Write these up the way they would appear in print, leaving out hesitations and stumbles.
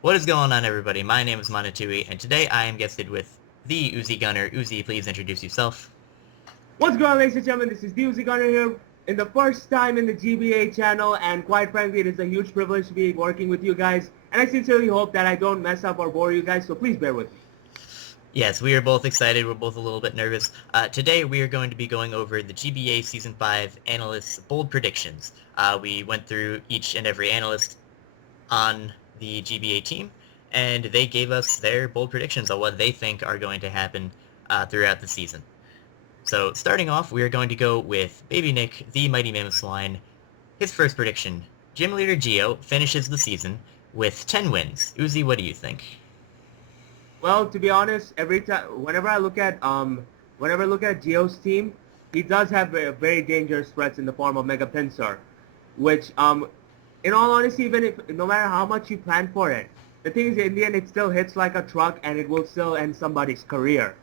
What is going on, everybody? My name is Monatui, and today I am guested with the Uzi Gunner. Uzi, please introduce yourself. What's going on, ladies and gentlemen? This is the Gunner here in the first time in the GBA channel, and quite frankly, it is a huge privilege to be working with you guys, and I sincerely hope that I don't mess up or bore you guys, so please bear with me. Yes, we are both excited. We're both a little bit nervous. Today we are going to be going over the GBA Season 5 Analysts Bold Predictions. We went through each and every analyst on the GBA team, and they gave us their bold predictions on what they think are going to happen throughout the season. So starting off, we are going to go with Baby Nick, the Mighty Mammoth Swine. His first prediction, Gym Leader Geo finishes the season with 10 wins. Uzi, what do you think? Well, to be honest, every time, whenever I look at Geo's team, he does have very dangerous threats in the form of Mega Pinsir, which, in all honesty, even if no matter how much you plan for it, the thing is, in the end, it still hits like a truck, and it will still end somebody's career.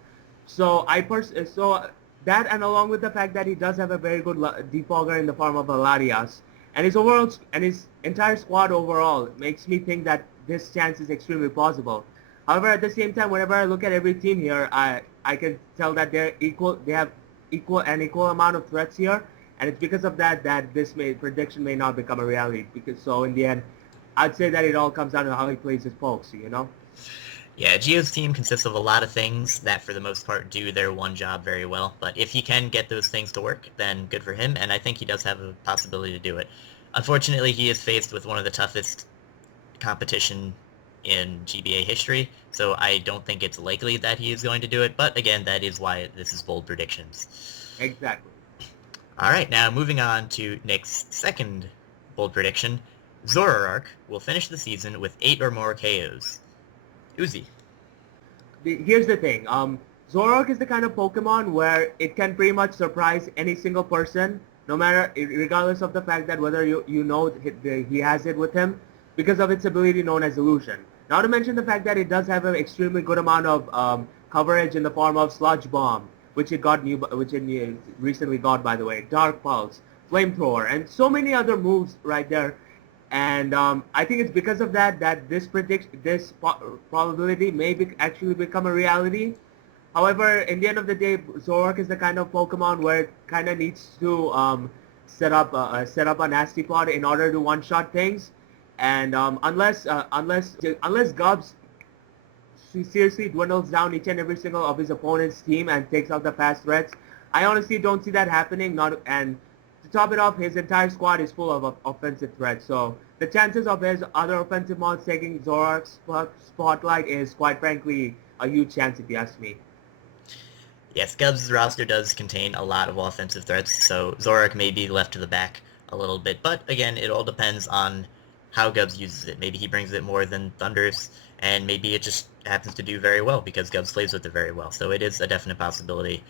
So that, and along with the fact that he does have a very good defogger in the form of Alarias, and his entire squad overall makes me think that this chance is extremely plausible. However, at the same time, whenever I look at every team here, I can tell that they have equal amount of threats here, and it's because of that that prediction may not become a reality. Because so in the end, I'd say that it all comes down to how he plays his pokes, you know. Yeah, Geo's team consists of a lot of things that for the most part do their one job very well, but if he can get those things to work, then good for him, and I think he does have a possibility to do it. Unfortunately, he is faced with one of the toughest competition in GBA history, so I don't think it's likely that he is going to do it, but again, that is why this is bold predictions. Exactly. Alright, now moving on to Nick's second bold prediction. Zoroark will finish the season with 8 or more KOs. Uzi. Here's the thing. Zoroark is the kind of Pokemon where it can pretty much surprise any single person, no matter, regardless of the fact that whether you know he has it with him, because of its ability known as Illusion. Not to mention the fact that it does have an extremely good amount of coverage in the form of Sludge Bomb, which it recently got, by the way, Dark Pulse, Flamethrower, and so many other moves right there. And I think it's because of that that probability may actually become a reality. However, in the end of the day, Zoroark is the kind of Pokemon where it kind of needs to set up a nasty plot in order to one-shot things. And unless Gubbs seriously dwindles down each and every single of his opponent's team and takes out the fast threats, I honestly don't see that happening. And to top it off, his entire squad is full of offensive threats. So the chances of his other offensive mods taking Zoroark's spotlight is, quite frankly, a huge chance if you ask me. Yes, Gubbs' roster does contain a lot of offensive threats, so Zoroark may be left to the back a little bit, but again, it all depends on how Gubbs uses it. Maybe he brings it more than Thunders, and maybe it just happens to do very well because Gubbs plays with it very well, so it is a definite possibility.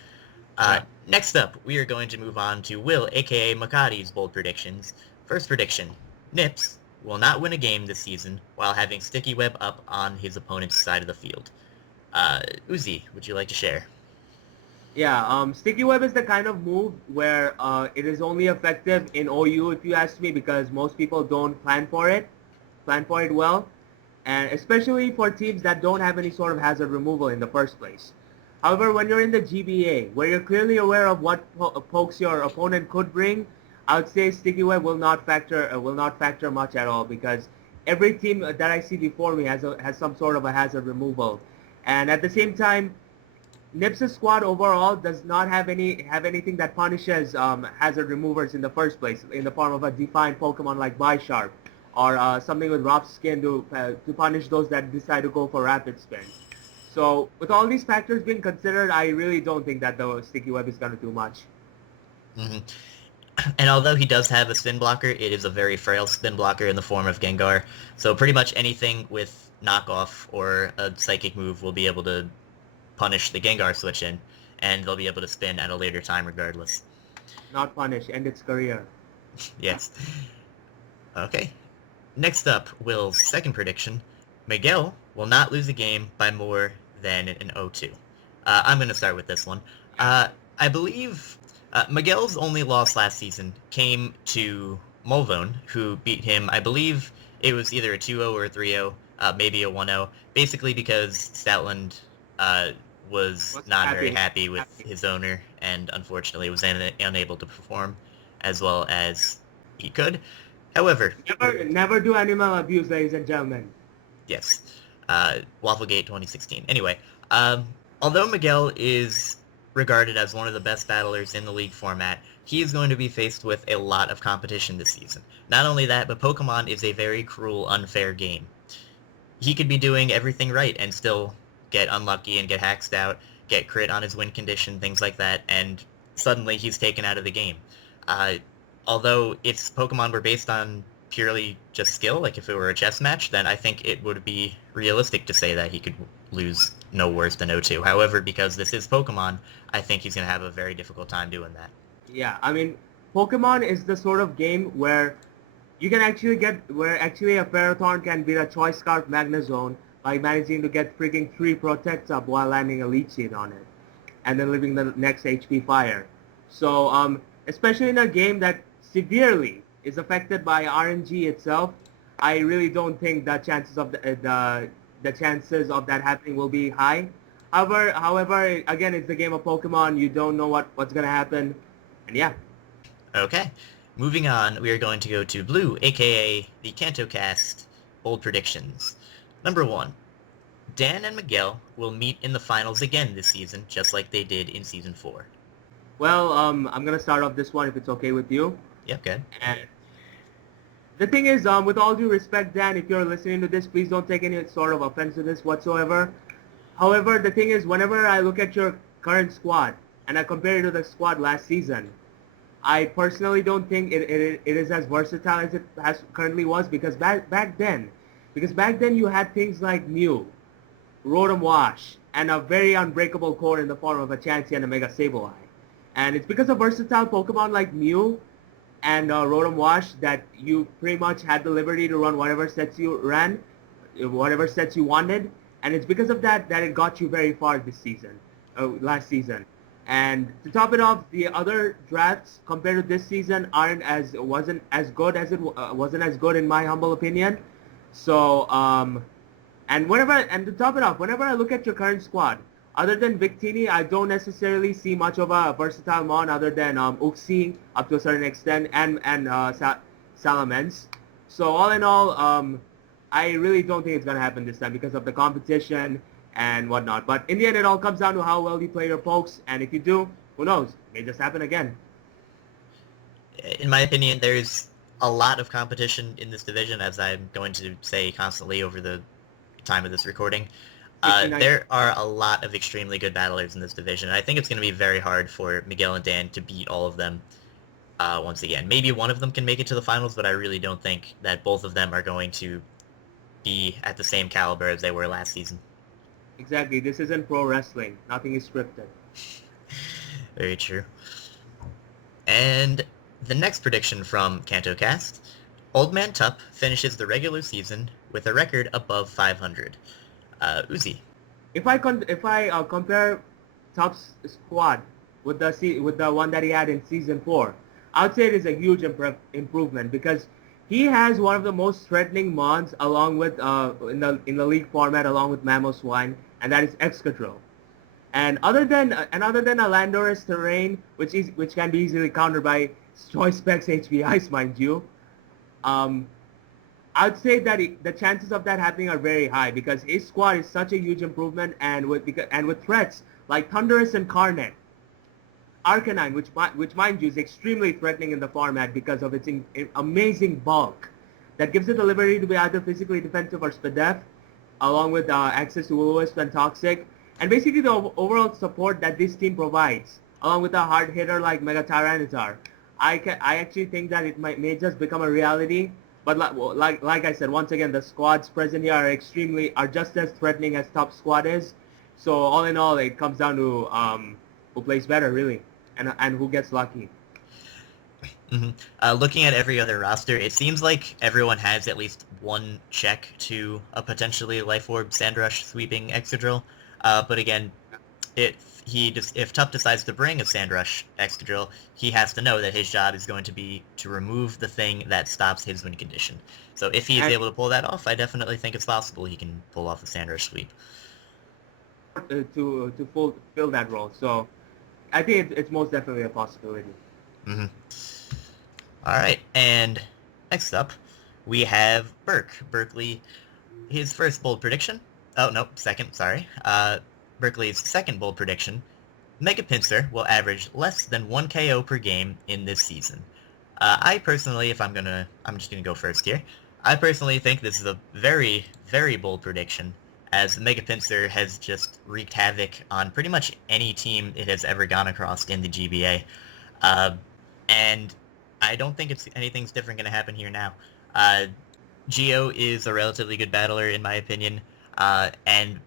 Yeah. Next up, we are going to move on to Will, aka Makati's bold predictions. First prediction, Nips will not win a game this season while having Sticky Web up on his opponent's side of the field. Uzi, would you like to share? Yeah, Sticky Web is the kind of move where it is only effective in OU, if you ask me, because most people don't plan for it well, and especially for teams that don't have any sort of hazard removal in the first place. However, when you're in the GBA, where you're clearly aware of what pokes your opponent could bring, I would say Sticky Web will not factor much at all, because every team that I see before me has some sort of a hazard removal, and at the same time, Nips' squad overall does not have anything that punishes hazard removers in the first place, in the form of a defined Pokemon like Bisharp, or something with Rough Skin to punish those that decide to go for Rapid Spin. So with all these factors being considered, I really don't think that the Sticky Web is going to do much. Mm-hmm. And although he does have a spin blocker, it is a very frail spin blocker in the form of Gengar. So pretty much anything with knockoff or a psychic move will be able to punish the Gengar switch in, and they'll be able to spin at a later time regardless. Not punish, end its career. Yes. Okay. Next up, Will's second prediction. Miguel will not lose a game by more than an 0-2. I'm going to start with this one. I believe Miguel's only loss last season came to Mulvone, who beat him, I believe it was either a 2-0 or a 3-0. maybe a 1-0, basically because Stoutland was Was not very happy. happy with Happy. his owner and unfortunately was unable to perform as well as he could. However, Never do animal abuse, ladies and gentlemen. yes, Wafflegate 2016. Anyway, although Miguel is regarded as one of the best battlers in the league format, he is going to be faced with a lot of competition this season. Not only that, but Pokemon is a very cruel, unfair game. He could be doing everything right and still get unlucky and get hacked out, get crit on his win condition, things like that, and suddenly he's taken out of the game. Uh, Although if Pokemon were based on purely just skill, like if it were a chess match, then I think it would be realistic to say that he could lose no worse than 0-2. However, because this is Pokemon, I think he's going to have a very difficult time doing that. Yeah, I mean, Pokemon is the sort of game where you can actually where actually a Ferrothorn can beat a Choice Scarf Magnezone by managing to get freaking 3 Protects up while landing a Leech Seed on it, and then leaving the next HP Fire. So, especially in a game that severely is affected by RNG itself, I really don't think the chances of the chances of that happening will be high. However, again, it's the game of Pokemon. You don't know what's gonna happen, and yeah. Okay, moving on, we are going to go to Blue, aka the Kanto Cast Bold Predictions. Number 1, Dan and Miguel will meet in the finals again this season, just like they did in Season 4. Well, I'm gonna start off this one if it's okay with you. Yep, good. And the thing is, with all due respect, Dan, if you're listening to this, please don't take any sort of offense to this whatsoever. However, the thing is, whenever I look at your current squad and I compare it to the squad last season, I personally don't think it is as versatile as it has currently was back then you had things like Mew, Rotom Wash, and a very unbreakable core in the form of a Chansey and a Mega Sableye. And it's because of versatile Pokemon like Mew and Rotom Wash that you pretty much had the liberty to run whatever sets you ran, whatever sets you wanted, and it's because of that that it got you very far this season, last season. And to top it off, the other drafts compared to this season wasn't as good wasn't as good in my humble opinion. So and to top it off, whenever I look at your current squad, other than Victini, I don't necessarily see much of a versatile mon other than Uxie up to a certain extent and Salamence. So all in all, I really don't think it's gonna happen this time because of the competition and whatnot. But in the end, it all comes down to how well you play your pokes, and if you do, who knows? It may just happen again. In my opinion, there's a lot of competition in this division, as I'm going to say constantly over the time of this recording. There are a lot of extremely good battlers in this division. I think it's going to be very hard for Miguel and Dan to beat all of them once again. Maybe one of them can make it to the finals, but I really don't think that both of them are going to be at the same caliber as they were last season. Exactly. This isn't pro wrestling. Nothing is scripted. Very true. And the next prediction from CantoCast, Old Man Tup finishes the regular season with a record above 500. Uzi. If I compare Tup's squad with the one that he had in season 4, I would say it is a huge improvement because he has one of the most threatening mons along with in the league format along with Mamoswine, and that is Excadrill. And other than a Landorus terrain, which can be easily countered by Choice Specs HP Ice, mind you, I'd say that the chances of that happening are very high because his squad is such a huge improvement, and with threats like Thundurus and Carnet, Arcanine, which mind you is extremely threatening in the format because of its amazing bulk that gives it the liberty to be either physically defensive or Spadef, along with access to Will-O-Wisp and Toxic, and basically the overall support that this team provides, along with a hard hitter like Mega Tyranitar. I actually think that it may just become a reality. But like I said, once again, the squads present here are just as threatening as top squad is. So all in all, it comes down to who plays better, really, and who gets lucky. Mm-hmm. Looking at every other roster, it seems like everyone has at least one check to a potentially Life Orb Sandrush sweeping Excadrill. But again, if Tup decides to bring a Sand Rush Excadrill, he has to know that his job is going to be to remove the thing that stops his win condition. So if he is And able to pull that off, I definitely think it's possible he can pull off the Sand Rush sweep. to fill that role. So I think it's most definitely a possibility. Mm-hmm. All right, and next up, we have Berkeley, his first bold prediction. Oh, no, second, sorry. Berkeley's second bold prediction. Mega Pinsir will average less than 1 KO per game in this season. I personally, I'm just gonna go first here. I personally think this is a very, very bold prediction, as Mega Pinsir has just wreaked havoc on pretty much any team it has ever gone across in the GBA. And I don't think anything's different going to happen here now. Geo is a relatively good battler, in my opinion, and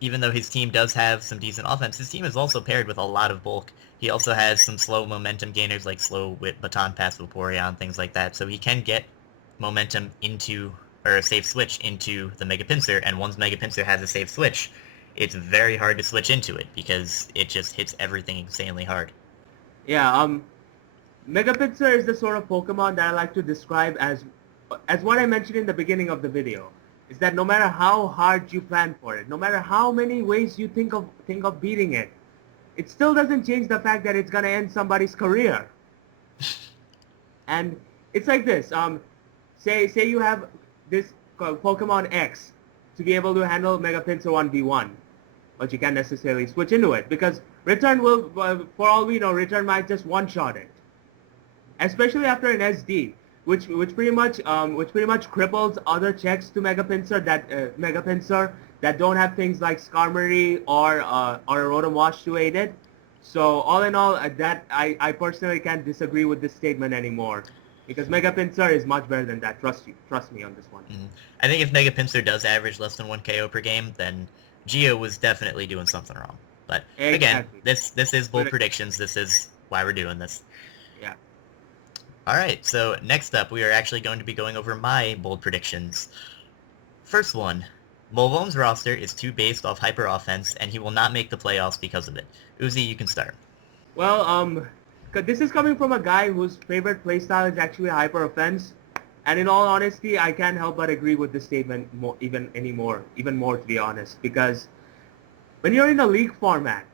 even though his team does have some decent offense, his team is also paired with a lot of bulk. He also has some slow momentum gainers like slow with Baton Pass Vaporeon, things like that, so he can get momentum into, or a safe switch into the Mega Pinsir, and once Mega Pinsir has a safe switch, it's very hard to switch into it because it just hits everything insanely hard. Yeah, Mega Pinsir is the sort of Pokemon that I like to describe as what I mentioned in the beginning of the video. Is that no matter how hard you plan for it, no matter how many ways you think of beating it, it still doesn't change the fact that it's gonna end somebody's career. And it's like this. Say you have this Pokemon X to be able to handle Mega Pinsir 1v1, but you can't necessarily switch into it because Return will, for all we know, Return might just one-shot it, especially after an SD, which pretty much cripples other checks to Mega Pinsir that don't have things like Skarmory or a Rotom Wash to aid it. So all in all, I personally can't disagree with this statement anymore, because Mega Pinsir is much better than that. Trust me on this one. Mm-hmm. I think if Mega Pinsir does average less than 1 KO per game, then Geo was definitely doing something wrong. But again, Exactly. this is bold predictions. This is why we're doing this. Yeah. All right, so next up, we are actually going to be going over my bold predictions. First one, Molvone's roster is too based off hyper offense, and he will not make the playoffs because of it. Uzi, you can start. Well, this is coming from a guy whose favorite playstyle is actually hyper offense, and in all honesty, I can't help but agree with this statement even more to be honest, because when you're in a league format,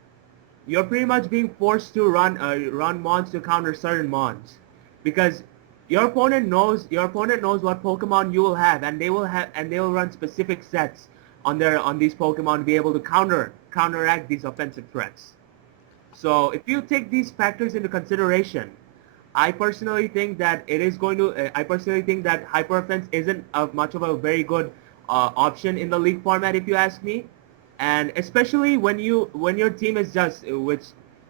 you're pretty much being forced to run mons to counter certain mons, because your opponent knows what Pokemon you will have, and they will run specific sets on these Pokemon to be able to counteract these offensive threats. So if you take these factors into consideration, I personally think that Hyper Offense isn't much of a very good option in the league format, if you ask me. And especially when your team is which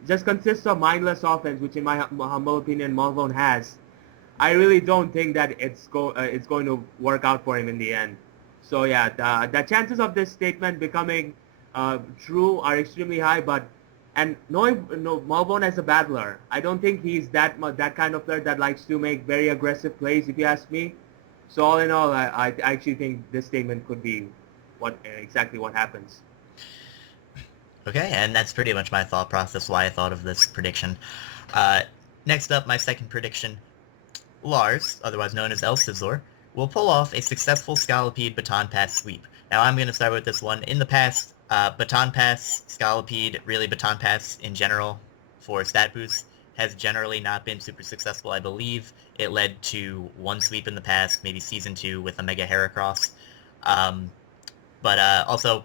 just consists of mindless offense, which in my humble opinion Malvone has, I really don't think that it's going to work out for him in the end. So yeah, the chances of this statement becoming true are extremely high. And knowing Malvone as a battler, I don't think he's that kind of player that likes to make very aggressive plays, if you ask me. So all in all, I actually think this statement could be exactly what happens. Okay, and that's pretty much my thought process, why I thought of this prediction. Next up, my second prediction. Lars, otherwise known as El Scizor, will pull off a successful Scolipede Baton Pass sweep. Now I'm going to start with this one. In the past, Baton Pass, Scolipede, really Baton Pass in general for stat boosts, has generally not been super successful. I believe it led to one sweep in the past, maybe Season 2 with a Mega Heracross. But also,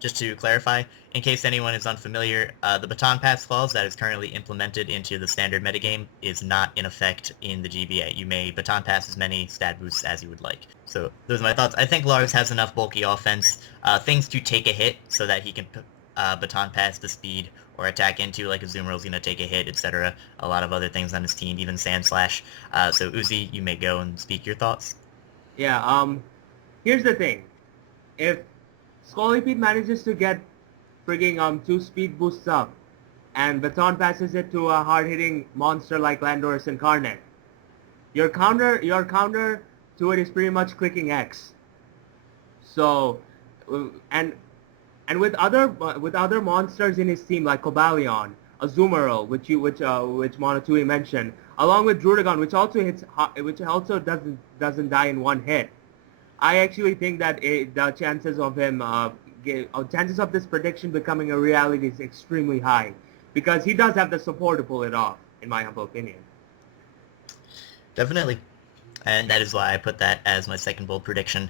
just to clarify, in case anyone is unfamiliar, the Baton Pass clause that is currently implemented into the standard metagame is not in effect in the GBA. You may Baton Pass as many stat boosts as you would like. So those are my thoughts. I think Lars has enough bulky offense, things to take a hit so that he can Baton Pass the speed or attack into, like Azumarill's going to take a hit, etc. A lot of other things on his team, even Sand Slash. So Uzi, you may go and speak your thoughts. Yeah, here's the thing. If Scolipede manages to get frigging 2 speed boosts up, and Baton passes it to a hard-hitting monster like Landorus Incarnate, your counter to it is pretty much clicking X. So, and And with other monsters in his team like Cobalion, Azumarill, which Monotui mentioned, along with Druddigon, which also doesn't die in one hit. I actually think that the chances of this prediction becoming a reality is extremely high because he does have the support to pull it off, in my humble opinion. Definitely. And that is why I put that as my second bold prediction.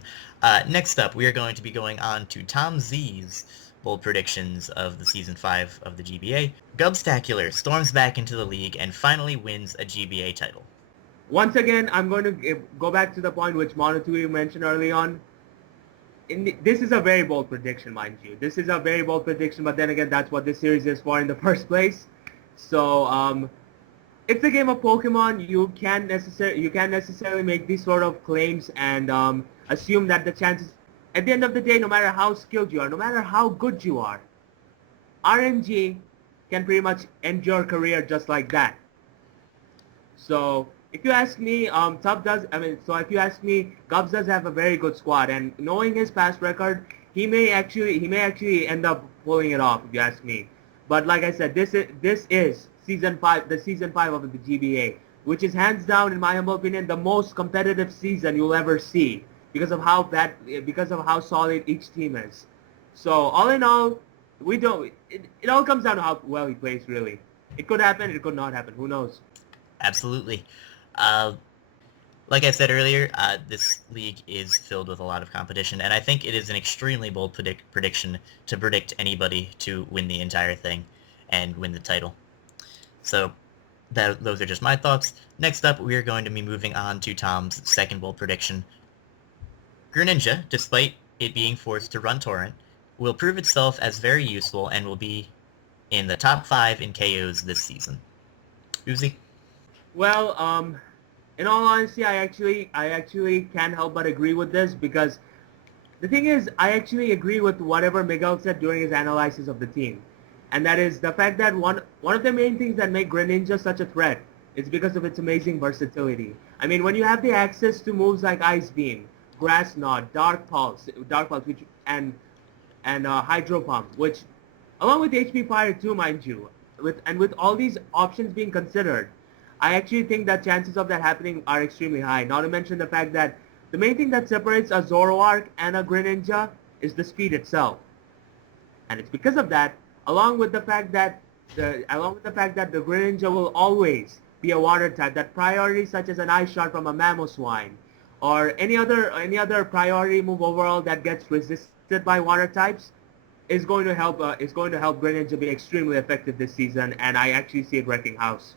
Next up, we are going to be going on to Tom Z's bold predictions of the Season 5 of the GBA. Gubstacular storms back into the league and finally wins a GBA title. Once again, I'm going to go back to the point which Monotui mentioned early on. This is a very bold prediction, mind you. This is a very bold prediction, but then again, that's what this series is for in the first place. So, it's a game of Pokemon. You can't necessarily make these sort of claims and assume that the chances. At the end of the day, no matter how skilled you are, no matter how good you are, RNG can pretty much end your career just like that. So if you ask me, if you ask me, Gubs does have a very good squad, and knowing his past record, he may actually end up pulling it off. If you ask me, but like I said, this is season 5, the season 5 of the GBA, which is hands down, in my humble opinion, the most competitive season you'll ever see because of how solid each team is. So all in all, it all comes down to how well he plays. Really, it could happen, it could not happen. Who knows? Absolutely. Like I said earlier, this league is filled with a lot of competition, and I think it is an extremely bold prediction to predict anybody to win the entire thing and win the title. So those are just my thoughts. Next up, we are going to be moving on to Tom's second bold prediction. Greninja, despite it being forced to run Torrent, will prove itself as very useful and will be in the top 5 in KOs this season. Uzi? Well, in all honesty, I actually can't help but agree with this because the thing is, I actually agree with whatever Miguel said during his analysis of the team. And that is the fact that one of the main things that make Greninja such a threat is because of its amazing versatility. I mean, when you have the access to moves like Ice Beam, Grass Knot, Dark Pulse, and Hydro Pump, which, along with HP Fire too, mind you, with all these options being considered, I actually think that chances of that happening are extremely high. Not to mention the fact that the main thing that separates a Zoroark and a Greninja is the speed itself, and it's because of that, along with the fact that the Greninja will always be a water type, that priority such as an Ice Shot from a Mamoswine or any other priority move overall that gets resisted by water types is going to help Greninja be extremely effective this season, and I actually see it wrecking house.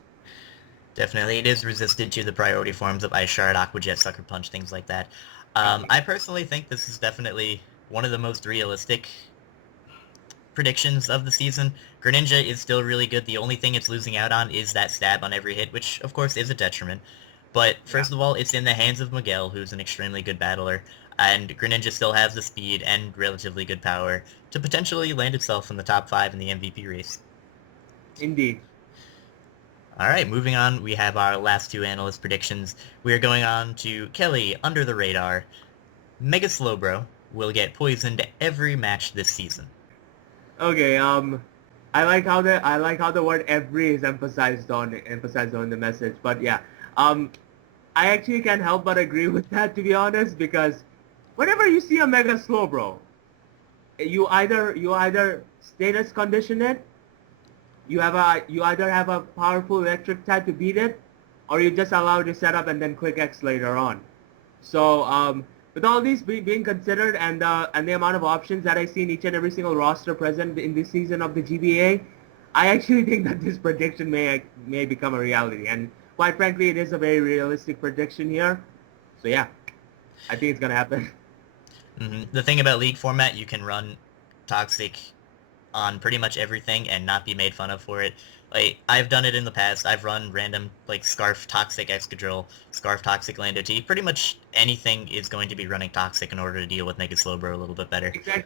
Definitely, it is resistant to the priority forms of Ice Shard, Aqua Jet, Sucker Punch, things like that. I personally think this is definitely one of the most realistic predictions of the season. Greninja is still really good. The only thing it's losing out on is that stab on every hit, which of course is a detriment. But first of all, it's in the hands of Miguel, who's an extremely good battler, and Greninja still has the speed and relatively good power to potentially land itself in the top 5 in the MVP race. Indeed. Alright, moving on, we have our last 2 analyst predictions. We are going on to Kelly, under the radar. Mega Slowbro will get poisoned every match this season. Okay, I like how the word "every" is emphasized on the message, but yeah, I actually can't help but agree with that, to be honest, because whenever you see a Mega Slowbro, you either status condition it, you either have a powerful electric type to beat it, or you just allow it to set up and then quick X later on. So with all these being considered and the amount of options that I see in each and every single roster present in this season of the GBA, I actually think that this prediction may become a reality. And quite frankly, it is a very realistic prediction here. So yeah, I think it's gonna happen. Mm-hmm. The thing about League format, you can run Toxic on pretty much everything and not be made fun of for it. Like, I've done it in the past. I've run random, like, Scarf Toxic Excadrill, Scarf Toxic Lando T. Pretty much anything is going to be running Toxic in order to deal with Mega Slowbro a little bit better. Exactly.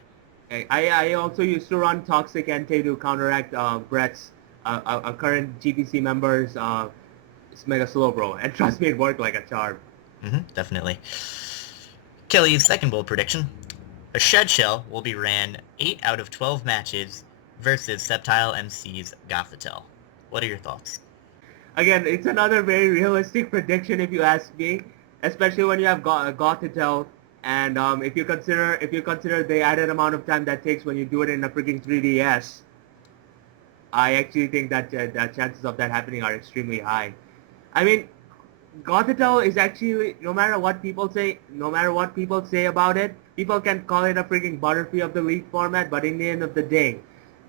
I also used to run Toxic Entei to counteract Brett's a current GTC member's Mega Slowbro, and trust me, it worked like a charm. Definitely. Kelly's second bold prediction. A Shed Shell will be ran 8 out of 12 matches versus Sceptile MC's Gothitelle. What are your thoughts? Again, it's another very realistic prediction if you ask me, especially when you have Gothitelle, and if you consider the added amount of time that takes when you do it in a freaking 3DS, I actually think that the chances of that happening are extremely high. I mean, Gothitelle is actually, no matter what people say about it, people can call it a freaking butterfree of the league format, but in the end of the day,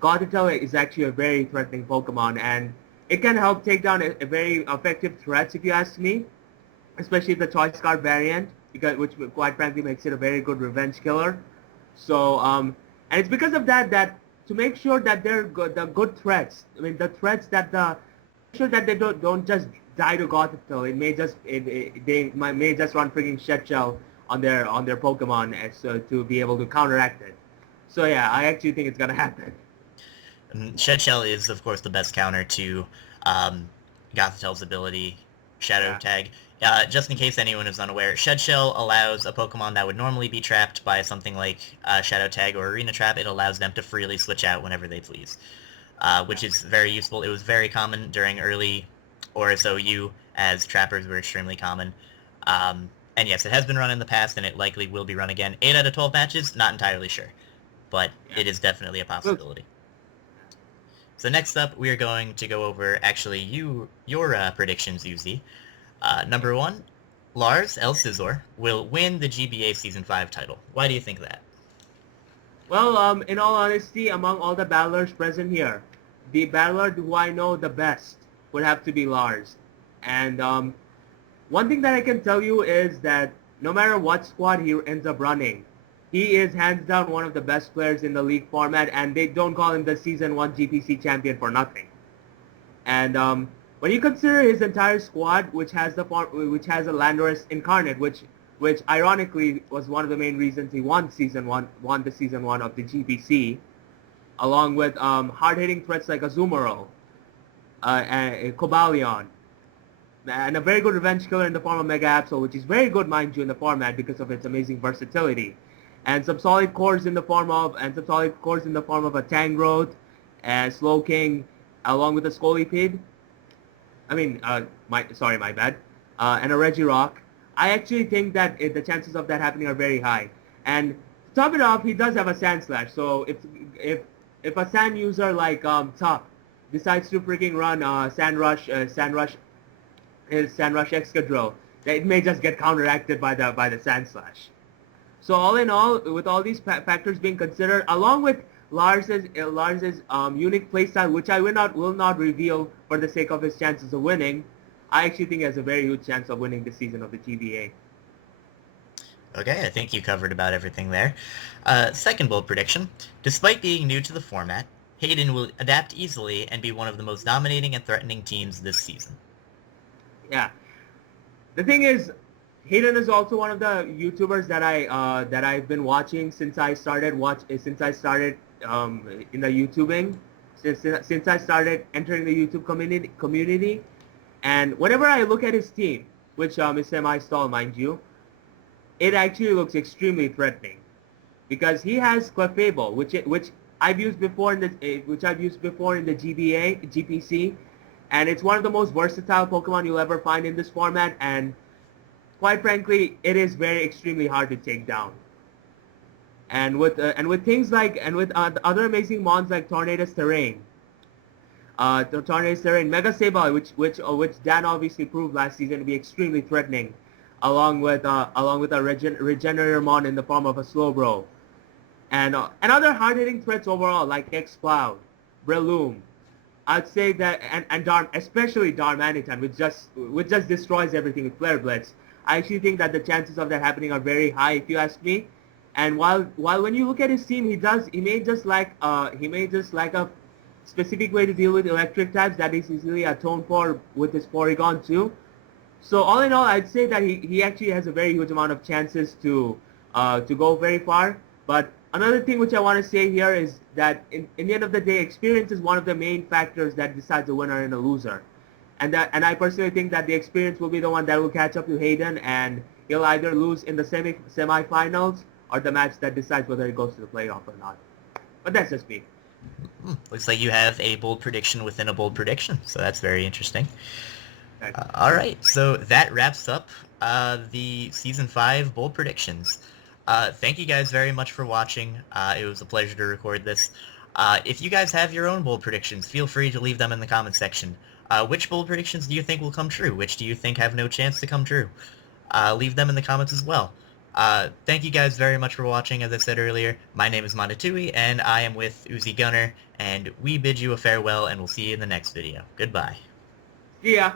Gothitelle is actually a very threatening Pokemon, and it can help take down a very effective threats if you ask me, especially the choice card variant, which quite frankly makes it a very good revenge killer. So, and it's because of that to make sure that they're good, the good threats. I mean, the threats that sure that they don't just die to Gothitelle. It may just they may just run freaking Shed Shell on their Pokemon to be able to counteract it. So yeah, I actually think it's gonna happen. Shed Shell is, of course, the best counter to Gothitelle's ability, Shadow Yeah. Tag. Just in case anyone is unaware, Shed Shell allows a Pokemon that would normally be trapped by something like Shadow Tag or Arena Trap, it allows them to freely switch out whenever they please, which is very useful. It was very common during early Auras OU, as trappers were extremely common. And yes, it has been run in the past, and it likely will be run again. 8 out of 12 matches, not entirely sure, but Yeah. it is definitely a Well, possibility. So next up, we are going to go over actually your predictions, Uzi. Number one, Lars El Scizor will win the GBA Season 5 title. Why do you think that? well, in all honesty, among all the battlers present here, the battler who I know the best would have to be Lars. And one thing that I can tell you is that no matter what squad he ends up running, he is hands down one of the best players in the league format, and they don't call him the Season 1 GPC champion for nothing. And when you consider his entire squad, which has a Landorus Incarnate, which ironically was one of the main reasons he won the Season 1 of the GPC, along with hard-hitting threats like Azumarill, and Cobalion, and a very good revenge killer in the form of Mega Absol, which is very good, mind you, in the format because of its amazing versatility, and some solid cores in the form of a Tangrowth and Slowking, along with a Scolipede. I mean, my bad, and a Regirock. I actually think that the chances of that happening are very high. And to top it off, he does have a Sand Slash. So if a Sand user like Tuck decides to freaking run Sand Rush Excadrill, it may just get counteracted by the Sand Slash. So all in all, with all these factors being considered, along with Lars's unique playstyle, which I will not reveal for the sake of his chances of winning, I actually think he has a very huge chance of winning this season of the GBA. Okay, I think you covered about everything there. Second bold prediction. Despite being new to the format, Hayden will adapt easily and be one of the most dominating and threatening teams this season. Yeah. The thing is, Hayden is also one of the YouTubers that I've been watching since I started in the YouTubing, since I started entering the YouTube community. And whenever I look at his team, which is semi-stall, mind you, it actually looks extremely threatening, because he has Clefable, which I've used before in the GPC, and it's one of the most versatile Pokemon you'll ever find in this format, and quite frankly, it is very extremely hard to take down. And with things like other amazing mons like Tornadus Terrain, Mega Sableye, which Dan obviously proved last season to be extremely threatening, along with a Regenerator mon in the form of a Slowbro, and other hard-hitting threats overall like X-Cloud, Breloom. I'd say that, and especially Darmanitan, which just destroys everything with Flare Blitz. I actually think that the chances of that happening are very high, if you ask me. And while when you look at his team, he may just like a specific way to deal with electric types that is easily atoned for with his Porygon too. So all in all, I'd say that he actually has a very huge amount of chances to go very far. But another thing which I want to say here is that in the end of the day, experience is one of the main factors that decides a winner and a loser. And I personally think that the experience will be the one that will catch up to Hayden, and he'll either lose in the semifinals are the match that decides whether it goes to the playoff or not. But that's just me. Looks like you have a bold prediction within a bold prediction, so that's very interesting. Okay. All right, so that wraps up the Season 5 bold predictions. Thank you guys very much for watching. It was a pleasure to record this. If you guys have your own bold predictions, feel free to leave them in the comments section. Which bold predictions do you think will come true? Which do you think have no chance to come true? Leave them in the comments as well. Thank you guys very much for watching. As I said earlier, my name is Montatui, and I am with Uzi Gunner, and we bid you a farewell, and we'll see you in the next video. Goodbye. See ya.